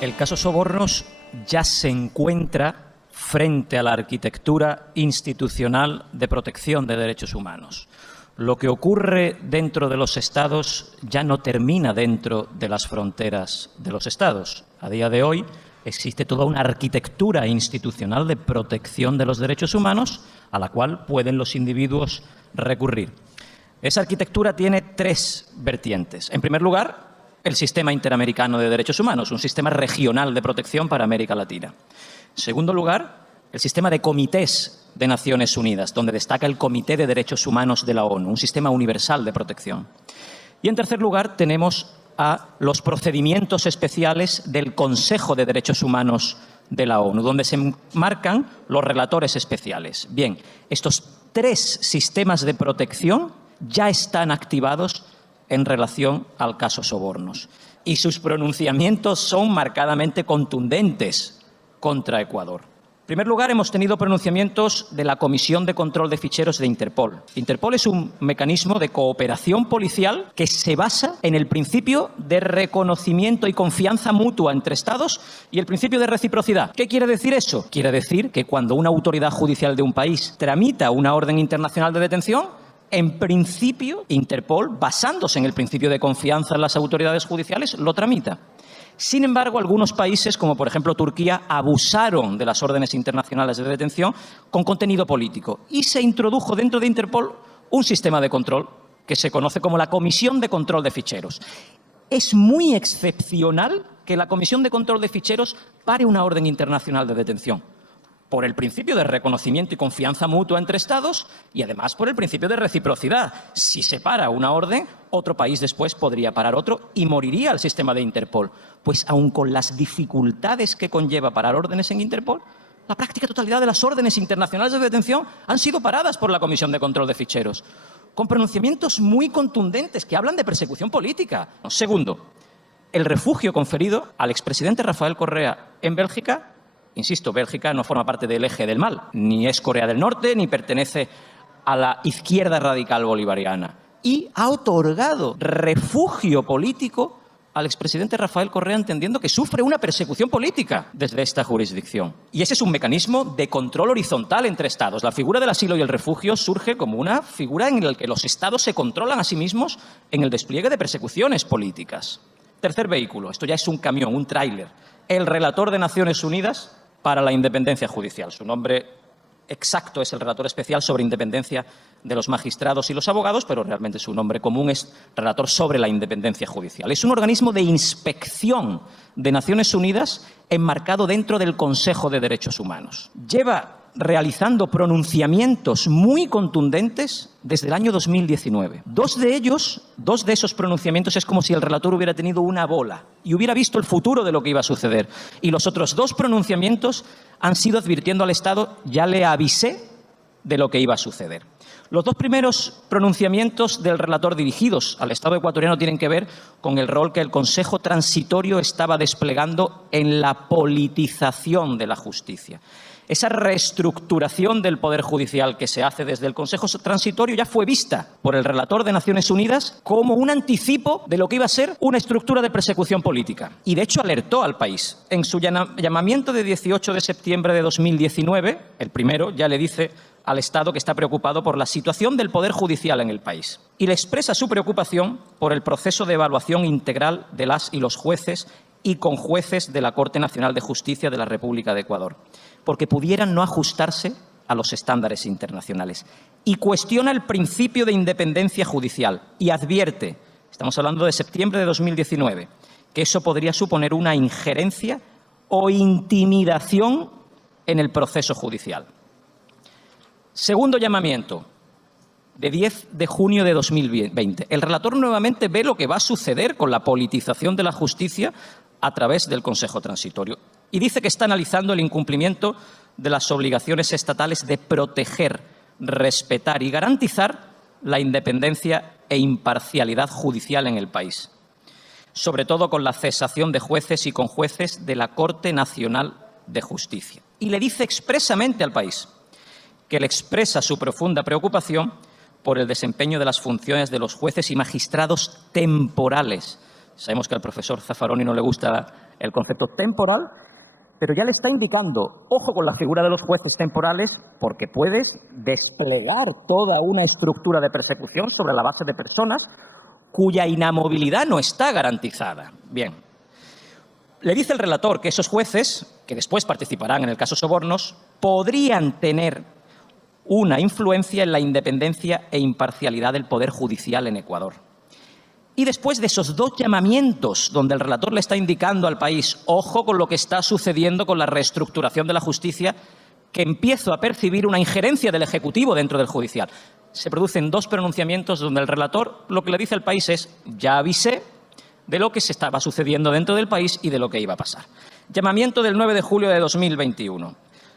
El caso Sobornos ya se encuentra frente a la arquitectura institucional de protección de derechos humanos. Lo que ocurre dentro de los Estados ya no termina dentro de las fronteras de los Estados. A día de hoy existe toda una arquitectura institucional de protección de los derechos humanos a la cual pueden los individuos recurrir. Esa arquitectura tiene tres vertientes. En primer lugar, el Sistema Interamericano de Derechos Humanos, un sistema regional de protección para América Latina. En segundo lugar, el sistema de comités de Naciones Unidas, donde destaca el Comité de Derechos Humanos de la ONU, un sistema universal de protección. Y en tercer lugar, tenemos a los procedimientos especiales del Consejo de Derechos Humanos de la ONU, donde se marcan los relatores especiales. Bien, estos tres sistemas de protección ya están activados en relación al caso Sobornos. Y sus pronunciamientos son marcadamente contundentes contra Ecuador. En primer lugar, hemos tenido pronunciamientos de la Comisión de Control de Ficheros de Interpol. Interpol es un mecanismo de cooperación policial que se basa en el principio de reconocimiento y confianza mutua entre Estados y el principio de reciprocidad. ¿Qué quiere decir eso? Quiere decir que cuando una autoridad judicial de un país tramita una orden internacional de detención, en principio, Interpol, basándose en el principio de confianza en las autoridades judiciales, lo tramita. Sin embargo, algunos países, como por ejemplo Turquía, abusaron de las órdenes internacionales de detención con contenido político y se introdujo dentro de Interpol un sistema de control que se conoce como la Comisión de Control de Ficheros. Es muy excepcional que la Comisión de Control de Ficheros pare una orden internacional de detención, por el principio de reconocimiento y confianza mutua entre Estados y además por el principio de reciprocidad. Si se para una orden, otro país después podría parar otro y moriría el sistema de Interpol. Pues aun con las dificultades que conlleva parar órdenes en Interpol, la práctica totalidad de las órdenes internacionales de detención han sido paradas por la Comisión de Control de Ficheros, con pronunciamientos muy contundentes que hablan de persecución política. Segundo, el refugio conferido al expresidente Rafael Correa en Bélgica. Insisto, Bélgica no forma parte del eje del mal, ni es Corea del Norte, ni pertenece a la izquierda radical bolivariana. Y ha otorgado refugio político al expresidente Rafael Correa, entendiendo que sufre una persecución política desde esta jurisdicción. Y ese es un mecanismo de control horizontal entre Estados. La figura del asilo y el refugio surge como una figura en la que los Estados se controlan a sí mismos en el despliegue de persecuciones políticas. Tercer vehículo, esto ya es un camión, un tráiler. El relator de Naciones Unidas para la independencia judicial. Su nombre exacto es el relator especial sobre independencia de los magistrados y los abogados, pero realmente su nombre común es relator sobre la independencia judicial. Es un organismo de inspección de Naciones Unidas enmarcado dentro del Consejo de Derechos Humanos. Lleva realizando pronunciamientos muy contundentes desde el año 2019. Dos de esos pronunciamientos es como si el relator hubiera tenido una bola y hubiera visto el futuro de lo que iba a suceder. Y los otros dos pronunciamientos han sido advirtiendo al Estado, ya le avisé de lo que iba a suceder. Los dos primeros pronunciamientos del relator dirigidos al Estado ecuatoriano tienen que ver con el rol que el Consejo Transitorio estaba desplegando en la politización de la justicia. Esa reestructuración del Poder Judicial que se hace desde el Consejo Transitorio ya fue vista por el relator de Naciones Unidas como un anticipo de lo que iba a ser una estructura de persecución política. Y de hecho alertó al país. En su llamamiento de 18 de septiembre de 2019, el primero ya le dice al Estado que está preocupado por la situación del Poder Judicial en el país. Y le expresa su preocupación por el proceso de evaluación integral de las y los jueces y con jueces de la Corte Nacional de Justicia de la República de Ecuador, porque pudieran no ajustarse a los estándares internacionales. Y cuestiona el principio de independencia judicial y advierte, estamos hablando de septiembre de 2019, que eso podría suponer una injerencia o intimidación en el proceso judicial. Segundo llamamiento, de 10 de junio de 2020. El relator nuevamente ve lo que va a suceder con la politización de la justicia a través del Consejo Transitorio y dice que está analizando el incumplimiento de las obligaciones estatales de proteger, respetar y garantizar la independencia e imparcialidad judicial en el país, sobre todo con la cesación de jueces y conjueces de la Corte Nacional de Justicia. Y le dice expresamente al país que le expresa su profunda preocupación por el desempeño de las funciones de los jueces y magistrados temporales. Sabemos que al profesor Zaffaroni no le gusta el concepto temporal, pero ya le está indicando, ojo con la figura de los jueces temporales, porque puedes desplegar toda una estructura de persecución sobre la base de personas cuya inamovilidad no está garantizada. Bien, le dice el relator que esos jueces, que después participarán en el caso Sobornos, podrían tener una influencia en la independencia e imparcialidad del Poder Judicial en Ecuador. Y después de esos dos llamamientos donde el relator le está indicando al país, ojo con lo que está sucediendo con la reestructuración de la justicia, que empiezo a percibir una injerencia del Ejecutivo dentro del Judicial. Se producen dos pronunciamientos donde el relator lo que le dice al país es, ya avisé de lo que se estaba sucediendo dentro del país y de lo que iba a pasar. Llamamiento del 9 de julio de 2021.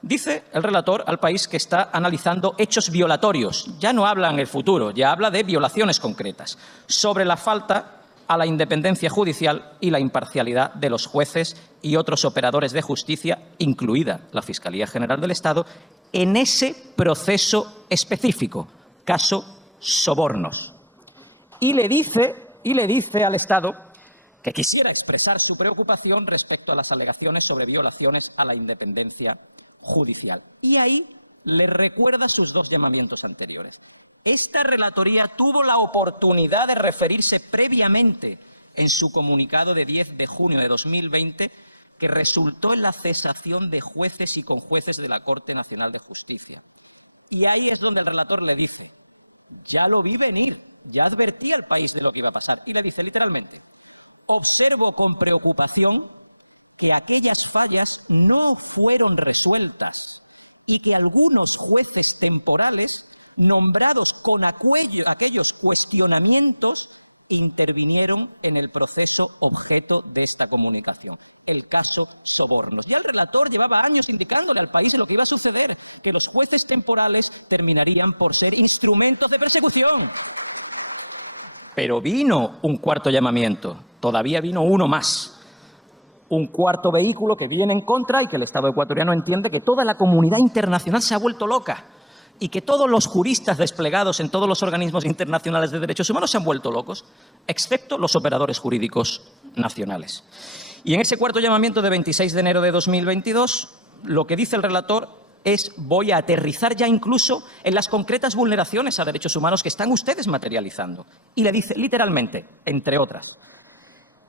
Dice el relator al país que está analizando hechos violatorios. Ya no habla en el futuro, ya habla de violaciones concretas sobre la falta a la independencia judicial y la imparcialidad de los jueces y otros operadores de justicia, incluida la Fiscalía General del Estado, en ese proceso específico, caso Sobornos. Y le dice al Estado que quisiera expresar su preocupación respecto a las alegaciones sobre violaciones a la independencia judicial. Y ahí le recuerda sus dos llamamientos anteriores. Esta relatoría tuvo la oportunidad de referirse previamente en su comunicado de 10 de junio de 2020, que resultó en la cesación de jueces y conjueces de la Corte Nacional de Justicia. Y ahí es donde el relator le dice, ya lo vi venir, ya advertí al país de lo que iba a pasar. Y le dice literalmente, observo con preocupación que aquellas fallas no fueron resueltas y que algunos jueces temporales, nombrados con aquellos cuestionamientos, intervinieron en el proceso objeto de esta comunicación, el caso Sobornos. Ya el relator llevaba años indicándole al país lo que iba a suceder, que los jueces temporales terminarían por ser instrumentos de persecución. Pero vino un cuarto llamamiento, todavía vino uno más. Un cuarto vehículo que viene en contra y que el Estado ecuatoriano entiende que toda la comunidad internacional se ha vuelto loca y que todos los juristas desplegados en todos los organismos internacionales de derechos humanos se han vuelto locos, excepto los operadores jurídicos nacionales. Y en ese cuarto llamamiento de 26 de enero de 2022, lo que dice el relator es voy a aterrizar ya incluso en las concretas vulneraciones a derechos humanos que están ustedes materializando. Y le dice literalmente, entre otras,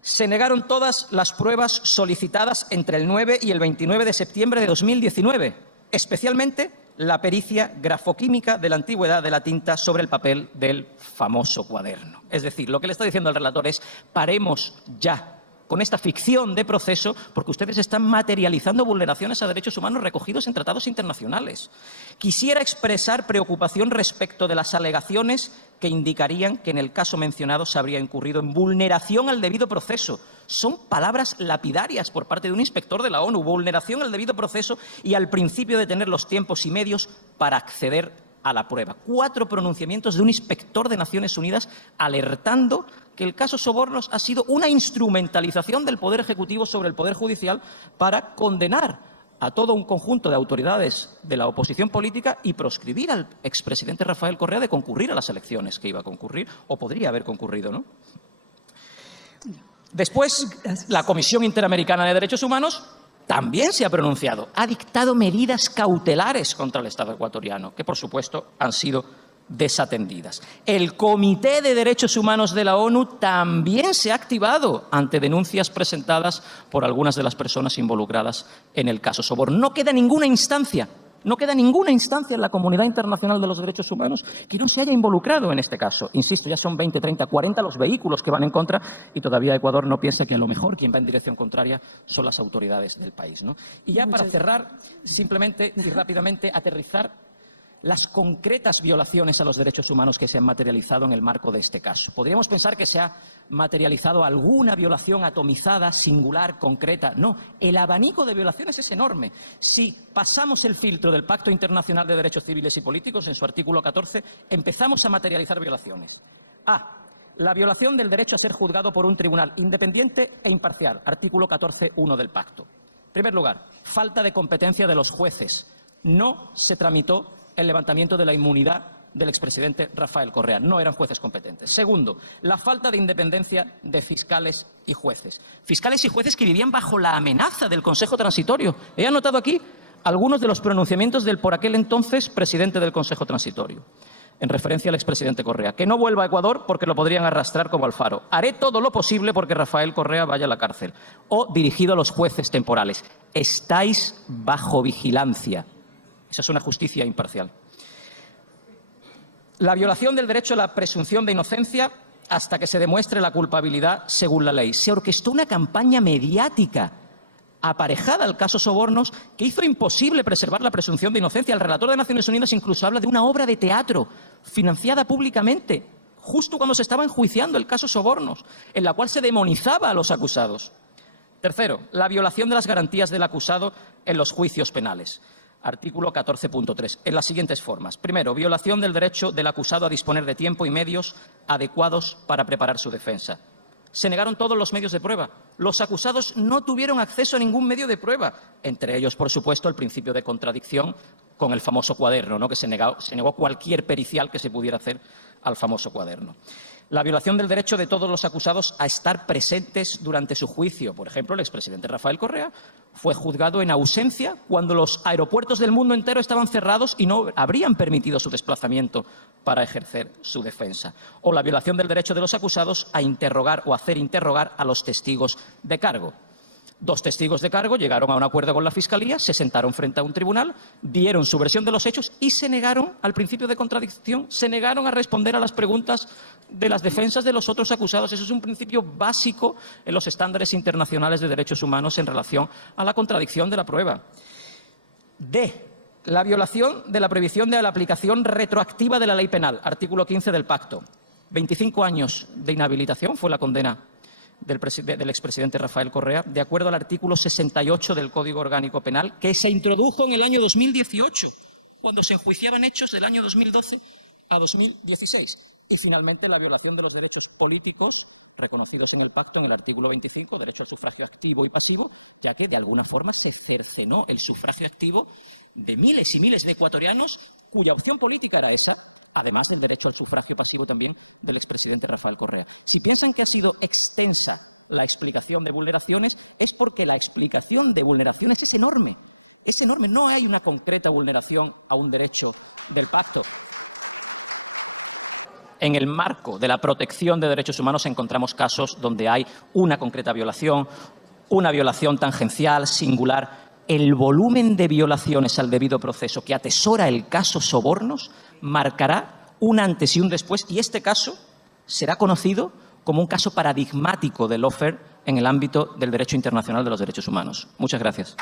se negaron todas las pruebas solicitadas entre el 9 y el 29 de septiembre de 2019, especialmente la pericia grafoquímica de la antigüedad de la tinta sobre el papel del famoso cuaderno. Es decir, lo que le está diciendo el relator es paremos ya con esta ficción de proceso porque ustedes están materializando vulneraciones a derechos humanos recogidos en tratados internacionales. Quisiera expresar preocupación respecto de las alegaciones que indicarían que en el caso mencionado se habría incurrido en vulneración al debido proceso. Son palabras lapidarias por parte de un inspector de la ONU, vulneración al debido proceso y al principio de tener los tiempos y medios para acceder a la prueba. 4 pronunciamientos de un inspector de Naciones Unidas alertando que el caso Sobornos ha sido una instrumentalización del Poder Ejecutivo sobre el Poder Judicial para condenar a todo un conjunto de autoridades de la oposición política y proscribir al expresidente Rafael Correa de concurrir a las elecciones que iba a concurrir o podría haber concurrido, ¿no? Después, la Comisión Interamericana de Derechos Humanos también se ha pronunciado, ha dictado medidas cautelares contra el Estado ecuatoriano, que por supuesto han sido desatendidas. El Comité de Derechos Humanos de la ONU también se ha activado ante denuncias presentadas por algunas de las personas involucradas en el caso Sobornos. No queda ninguna instancia en la comunidad internacional de los derechos humanos que no se haya involucrado en este caso. Insisto, ya son 20, 30, 40 los vehículos que van en contra y todavía Ecuador no piensa que a lo mejor quien va en dirección contraria son las autoridades del país, ¿no? Y ya para cerrar, simplemente y rápidamente aterrizar las concretas violaciones a los derechos humanos que se han materializado en el marco de este caso. Podríamos pensar que se ha materializado alguna violación atomizada, singular, concreta. No, el abanico de violaciones es enorme. Si pasamos el filtro del Pacto Internacional de Derechos Civiles y Políticos, en su artículo 14, empezamos a materializar violaciones. La violación del derecho a ser juzgado por un tribunal independiente e imparcial, artículo 14.1 del Pacto. En primer lugar, falta de competencia de los jueces. No se tramitó el levantamiento de la inmunidad del expresidente Rafael Correa. No eran jueces competentes. Segundo, la falta de independencia de fiscales y jueces. Fiscales y jueces que vivían bajo la amenaza del Consejo Transitorio. He anotado aquí algunos de los pronunciamientos del por aquel entonces presidente del Consejo Transitorio, en referencia al expresidente Correa. Que no vuelva a Ecuador porque lo podrían arrastrar como Alfaro. Haré todo lo posible porque Rafael Correa vaya a la cárcel. O dirigido a los jueces temporales. Estáis bajo vigilancia. Esa es una justicia imparcial. La violación del derecho a la presunción de inocencia hasta que se demuestre la culpabilidad según la ley. Se orquestó una campaña mediática aparejada al caso Sobornos que hizo imposible preservar la presunción de inocencia. El relator de Naciones Unidas incluso habla de una obra de teatro financiada públicamente, justo cuando se estaba enjuiciando el caso Sobornos, en la cual se demonizaba a los acusados. Tercero, la violación de las garantías del acusado en los juicios penales. Artículo 14.3, en las siguientes formas. Primero, violación del derecho del acusado a disponer de tiempo y medios adecuados para preparar su defensa. Se negaron todos los medios de prueba. Los acusados no tuvieron acceso a ningún medio de prueba, entre ellos, por supuesto, el principio de contradicción con el famoso cuaderno, ¿no? Que se negó cualquier pericial que se pudiera hacer al famoso cuaderno. La violación del derecho de todos los acusados a estar presentes durante su juicio. Por ejemplo, el expresidente Rafael Correa fue juzgado en ausencia cuando los aeropuertos del mundo entero estaban cerrados y no habrían permitido su desplazamiento para ejercer su defensa. O la violación del derecho de los acusados a interrogar o hacer interrogar a los testigos de cargo. Dos testigos de cargo llegaron a un acuerdo con la Fiscalía, se sentaron frente a un tribunal, dieron su versión de los hechos y se negaron al principio de contradicción, se negaron a responder a las preguntas de las defensas de los otros acusados. Eso es un principio básico en los estándares internacionales de derechos humanos en relación a la contradicción de la prueba. D. La violación de la prohibición de la aplicación retroactiva de la ley penal, artículo 15 del Pacto. 25 años de inhabilitación fue la condena del expresidente Rafael Correa, de acuerdo al artículo 68 del Código Orgánico Penal, que se introdujo en el año 2018, cuando se enjuiciaban hechos del año 2012 a 2016. Y, finalmente, la violación de los derechos políticos reconocidos en el Pacto en el artículo 25, derecho al sufragio activo y pasivo, ya que, de alguna forma, se cercenó el sufragio activo de miles y miles de ecuatorianos cuya opción política era esa, además del derecho al sufragio pasivo también del expresidente Rafael Correa. Si piensan que ha sido extensa la explicación de vulneraciones, es porque la explicación de vulneraciones es enorme. Es enorme. No hay una concreta vulneración a un derecho del Pacto. En el marco de la protección de derechos humanos encontramos casos donde hay una concreta violación, una violación tangencial, singular. El volumen de violaciones al debido proceso que atesora el caso Sobornos marcará un antes y un después, y este caso será conocido como un caso paradigmático del lawfare en el ámbito del derecho internacional de los derechos humanos. Muchas gracias.